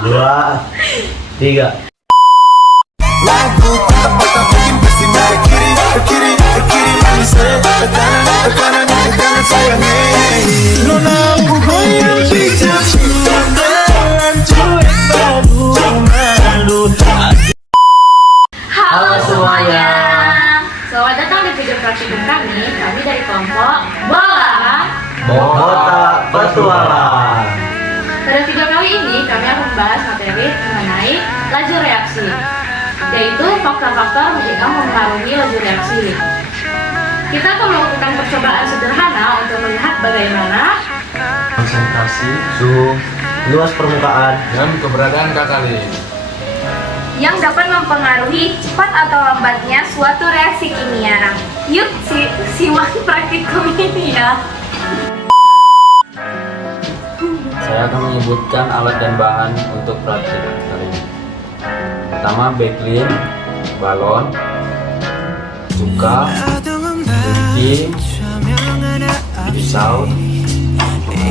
2, 3. Halo semuanya. Selamat datang di video praktikum kami. Kami dari kelompok Bola. Bogota Petualang. Pada video kali ini kami akan membahas materi mengenai laju reaksi, yaitu faktor-faktor yang mempengaruhi laju reaksi. Kita akan melakukan percobaan sederhana untuk melihat bagaimana Konsentrasi, suhu, luas permukaan, dan keberadaan kakali yang dapat mempengaruhi cepat atau lambatnya suatu reaksi kimia. Yuk simak praktikum ini ya. Saya akan menyebutkan alat dan bahan untuk praktik kali ini. Pertama, backline, balon, cuka, gunting, pisau,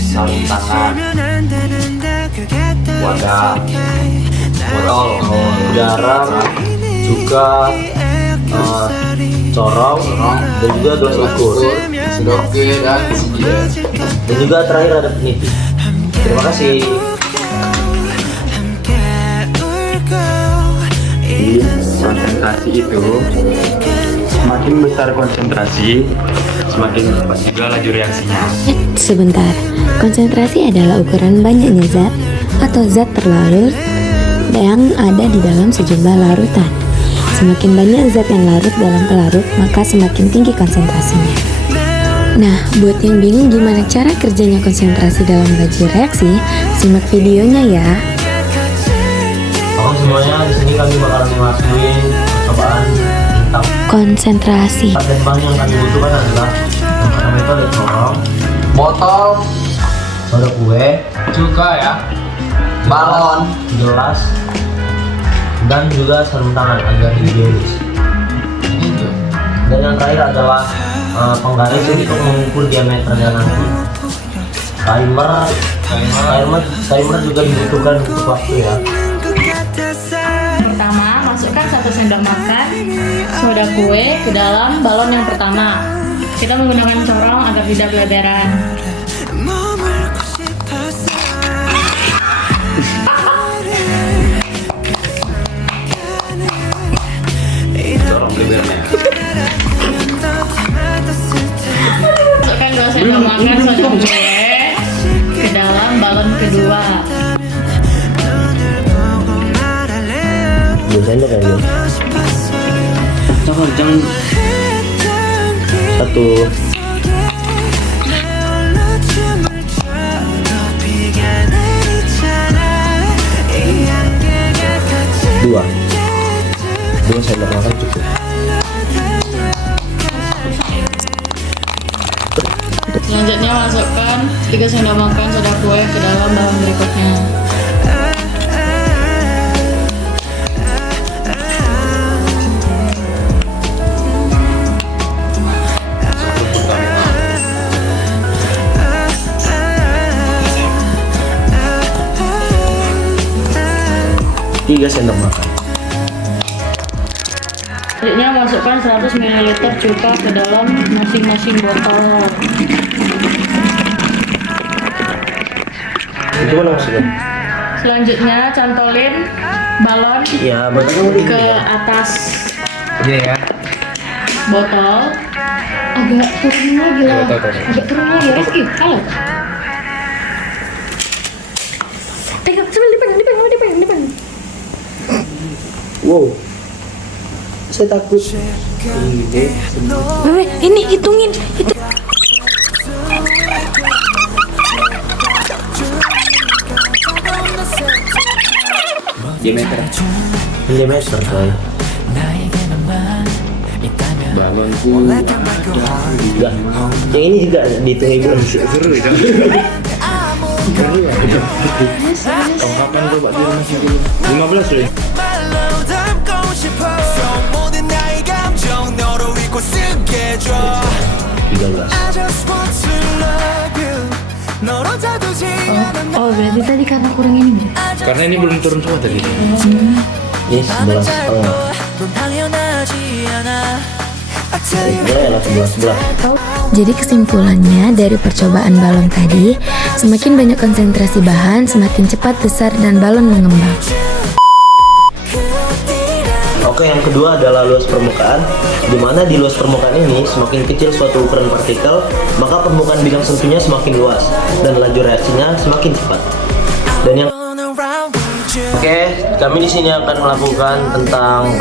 sarung tangan, wadah, botol, garam, cuka, corong, dan juga gelas ukur, sedoke, dan juga terakhir ada peniti. Terima kasih. Di konsentrasi itu, semakin besar konsentrasi, semakin cepat juga laju reaksinya. Sebentar, konsentrasi adalah ukuran banyaknya zat atau zat terlarut yang ada di dalam sejumlah larutan. Semakin banyak zat yang larut dalam pelarut, maka semakin tinggi konsentrasinya. Nah, buat yang bingung gimana cara kerjanya konsentrasi dalam laju reaksi, simak videonya ya. Oke semuanya, di sini kami bakalan ngelakuin percobaan tentang Konsentrasi. alat dan bahan yang kami butuhkan adalah yang pertama itu ada corong, Botol, soda kue, cuka ya, balon, gelas, dan juga sarung tangan agar higienis. Dan yang terakhir adalah penggaris untuk mengukur diameternya nanti. Timer juga dibutuhkan untuk waktu ya. Pertama, masukkan 1 sendok makan soda kue ke dalam balon yang pertama. Kita menggunakan corong agar tidak berlebihan. corong lebarnya. Masukkan 2 sendok makan soda kue ke dalam balon kedua. 2 sendok ya, Yun? Jangan 1. Dua sendok makan cukup. Selanjutnya masukkan 3 sendok makan soda kue ke dalam balon berikutnya. Tiga sendok makan. Selanjutnya masukkan 100 ml cuka ke dalam masing-masing botol. Itu mana maksudnya? Selanjutnya cantolin balon Ya, betul ke atas Ini ya. botol. Agak turun lagi lah. Agak turun lagi. Rizky, halo. Pegang, dipegang. Wow. Saya takut. Wewe, ini hitungin. Diameter. Milimeter coy. Balonku. Enggak. Yang ini juga dihitungin. seru ya. Kapan coba di rumah sih? 15 loh. Tiga belas. Oh berarti tadi karena kurang ini. Karena ini belum turun semua tadi. Ini 11,5. Boleh lah 11. Jadi kesimpulannya dari percobaan balon tadi, semakin banyak konsentrasi bahan, semakin cepat besar dan balon mengembang. Oke, yang kedua adalah luas permukaan, di mana di luas permukaan ini semakin kecil suatu ukuran partikel, maka permukaan bidang sentuhnya semakin luas dan laju reaksinya semakin cepat. Dan yang kami di sini akan melakukan tentang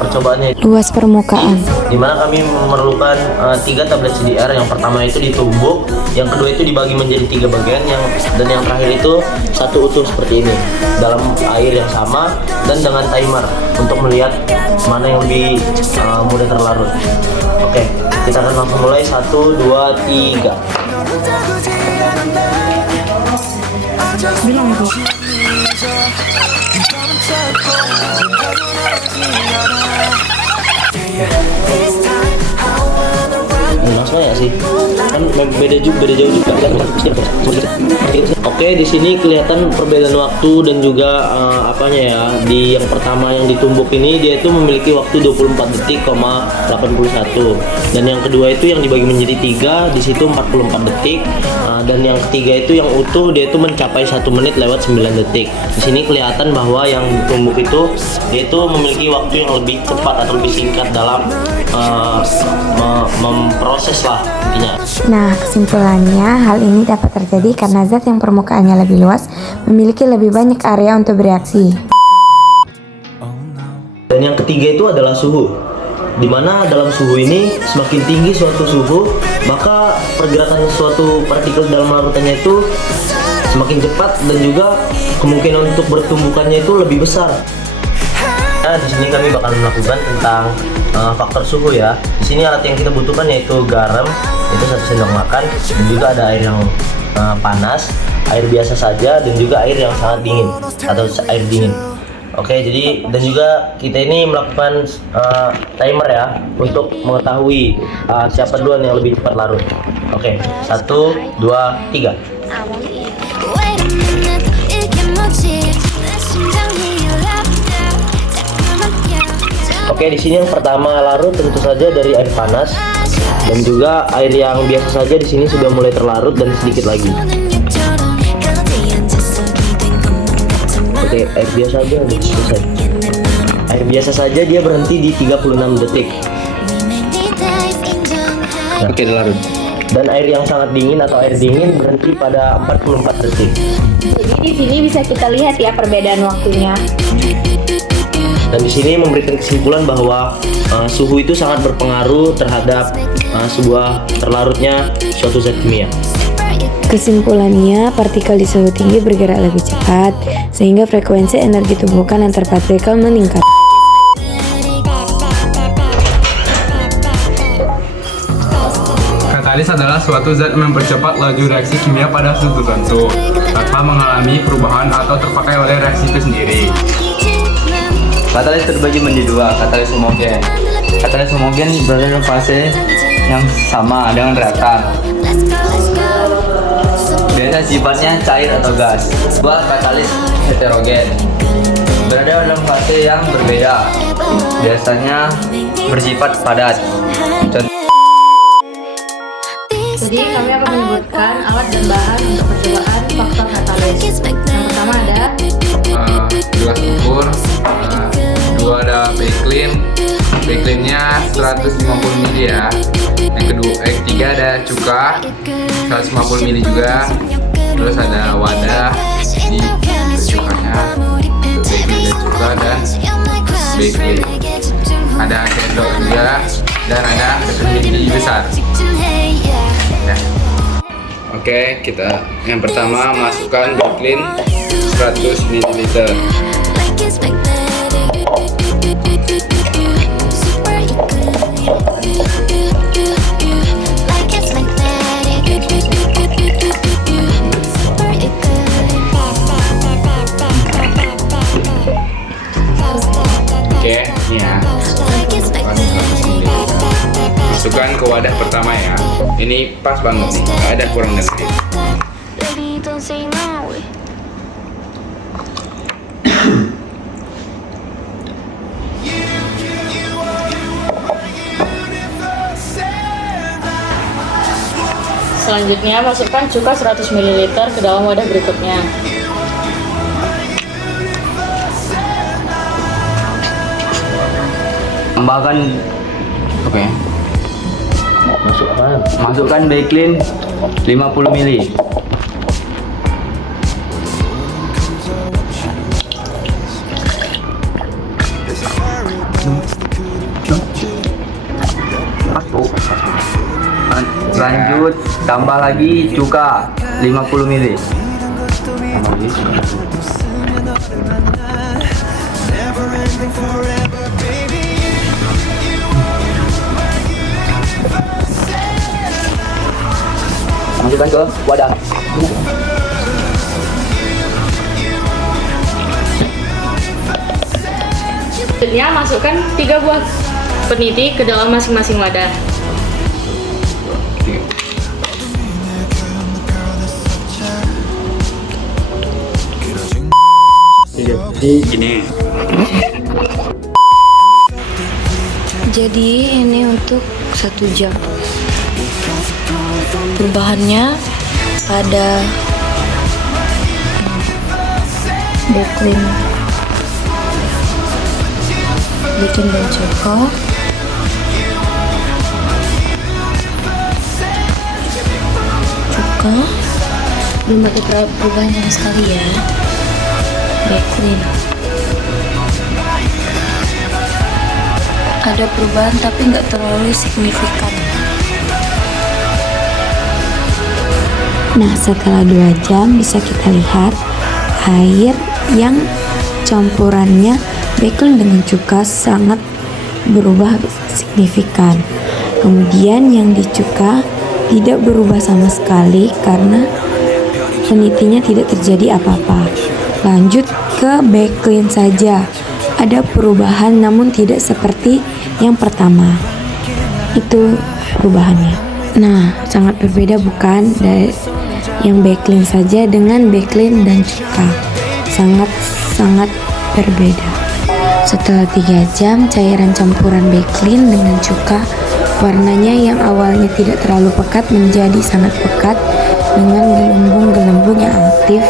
percobaannya, Luas permukaan. di mana kami memerlukan 3 tablet CDR. Yang pertama itu ditumbuk, yang kedua itu dibagi menjadi 3 bagian, dan yang terakhir itu satu utuh seperti ini dalam air yang sama dan dengan timer untuk melihat mana yang lebih mudah terlarut. Oke, kita akan langsung mulai 1, 2, 3. Bilang itu. Langsung ya sih, kan beda jauh juga kan. Oke, di sini kelihatan perbedaan waktu dan juga apanya ya. Di yang pertama yang ditumbuk ini dia itu memiliki waktu 24 detik,81, dan yang kedua itu yang dibagi menjadi 3 di situ 44 detik, dan yang ketiga itu yang utuh dia itu mencapai 1 menit lewat 9 detik. Di sini kelihatan bahwa yang ditumbuk itu dia itu memiliki waktu yang lebih cepat atau lebih singkat dalam memproses lah intinya. Nah, kesimpulannya hal ini dapat terjadi karena zat yang permukaannya lebih luas memiliki lebih banyak area untuk bereaksi. Dan yang ketiga itu adalah suhu, di mana dalam suhu ini semakin tinggi suatu suhu, maka pergerakan suatu partikel dalam larutannya itu semakin cepat dan juga kemungkinan untuk bertumbukannya itu lebih besar. Nah, di sini kami bakal melakukan tentang faktor suhu ya. Di sini alat yang kita butuhkan yaitu garam, itu 1 sendok makan, dan juga ada air yang panas, air biasa saja, dan juga air yang sangat dingin atau air dingin. Oke, jadi dan juga kita ini melakukan timer ya untuk mengetahui siapa duluan yang lebih cepat larut. Oke, 1, 2, 3. Oke, di sini yang pertama larut tentu saja dari air panas, dan juga air yang biasa saja di sini sudah mulai terlarut dan sedikit lagi. Oke, air biasa saja udah selesai. Air biasa saja dia berhenti di 36 detik. Oke, udah larut. Dan air yang sangat dingin atau air dingin berhenti pada 44 detik. Jadi di sini bisa kita lihat ya perbedaan waktunya. Dan di sini memberikan kesimpulan bahwa suhu itu sangat berpengaruh terhadap sebuah terlarutnya suatu zat kimia. Kesimpulannya, partikel di suhu tinggi bergerak lebih cepat, sehingga frekuensi energi tumbukan antar partikel meningkat. Katalis adalah suatu zat mempercepat laju reaksi kimia pada suhu tertentu tanpa mengalami perubahan atau terpakai oleh reaksi itu sendiri. Katalis terbagi menjadi 2, katalis homogen. Katalis homogen berada dalam fase yang sama dengan reaktan. Biasanya sifatnya cair atau gas. 2, katalis heterogen. Berada dalam fase yang berbeda. Biasanya bersifat padat. Jadi kami akan menyebutkan alat dan bahan untuk percobaan faktor katalis. Yang pertama ada gelas ukur, 2 ada backcleannya 150 ml ya. Yang ketiga ada cuka 150 ml juga. Terus ada wadah di cukanya, backclean dan cuka dan backclean. Ada sendok juga dan ada mili besar. Ya. Oke, kita yang pertama masukkan backclean 100 ml. Oke, ini ya. Masukkan ke wadah pertama ya. Ini pas banget nih, nggak ada kurang dari ini. Baby, don't say no. Selanjutnya, masukkan cuka 100 ml ke dalam wadah berikutnya. Tambahkan oke. Masukkan. Masukkan Baiklin 50 ml. Lanjut tambah lagi cuka 50 ml. Masukkan ke wadah. Selanjutnya, masukkan 3 buah peniti ke dalam masing-masing wadah. Jadi ini untuk 1 jam. Perubahannya pada Baiklin dan cuka. Belum ada perubahan sama sekali ya. Baiklin ada perubahan tapi nggak terlalu signifikan. Nah, setelah 2 jam bisa kita lihat air yang campurannya Baiklin dengan cuka sangat berubah signifikan. Kemudian yang di cuka tidak berubah sama sekali karena penitinya tidak terjadi apa-apa. Lanjut ke Baiklin saja. Ada perubahan namun tidak seperti yang pertama. Itu perubahannya. Nah, sangat berbeda bukan dari yang Baiklin saja dengan Baiklin dan cuka. Sangat berbeda. Setelah 3 jam, cairan campuran Baiklin dengan cuka warnanya yang awalnya tidak terlalu pekat menjadi sangat pekat dengan gelembung-gelembung yang aktif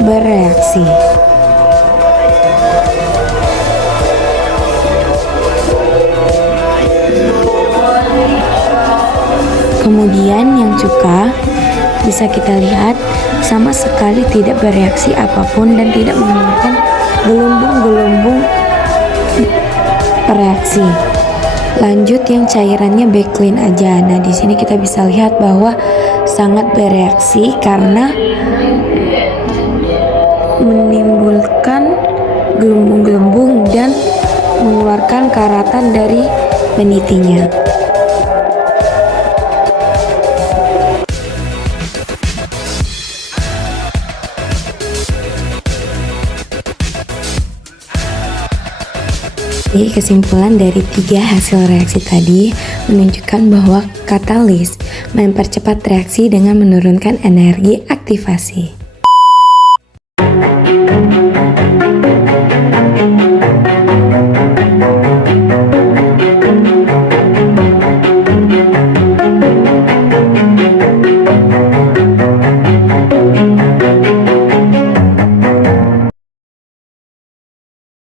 bereaksi. Kemudian yang cuka bisa kita lihat sama sekali tidak bereaksi apapun dan tidak mengeluarkan gelembung-gelembung reaksi. Lanjut yang cairannya Baiklin aja. Nah, di sini kita bisa lihat bahwa sangat bereaksi karena menimbulkan gelembung-gelembung dan mengeluarkan karatan dari penitinya. Jadi kesimpulan dari 3 hasil reaksi tadi menunjukkan bahwa katalis mempercepat reaksi dengan menurunkan energi aktivasi.